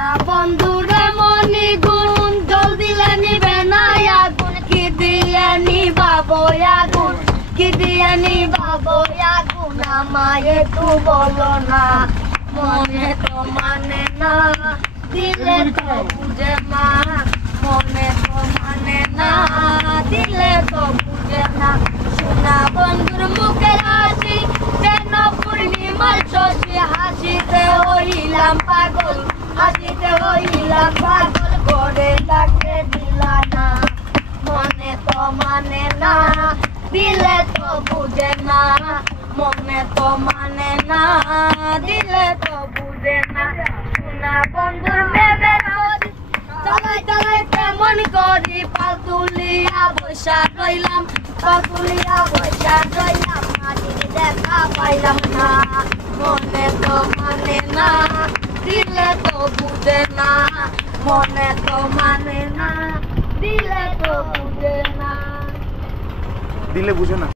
না বন্ধুরে মনি গুণ জল দিলে নিবে না আগুন কি দিয়ে নিবাবো আগুন কি দিয়ে নিবাবো আগুন আমায় একটু বলো না মনে তো মানে না দিলে তো বুঝে না মনে তো মানে না দিলে তো বুঝে না শোনা বন্ধুর মুখের হাসি যেন পূর্ণিমার শশী হাসিতে হইলাম পাগল হাসিতে হইলাম পাগল করে ডাকে দিলা না মনে তো মানে না দিলে তো বুঝে না মনে তো মানে না দিলে তো বুঝে না শোনা বন্ধুর প্রেমে চালাই চালাই কেমন করি পাল তুলিয়া বৈশা রইলাম পাল তুলিয়া বৈশা রইলাম মাটির দেখা পাইলাম না মনে তো মানে না দিলে তো বুঝে না মনে তো মানে না দিলে তো বুঝে না দিলে বুঝে না।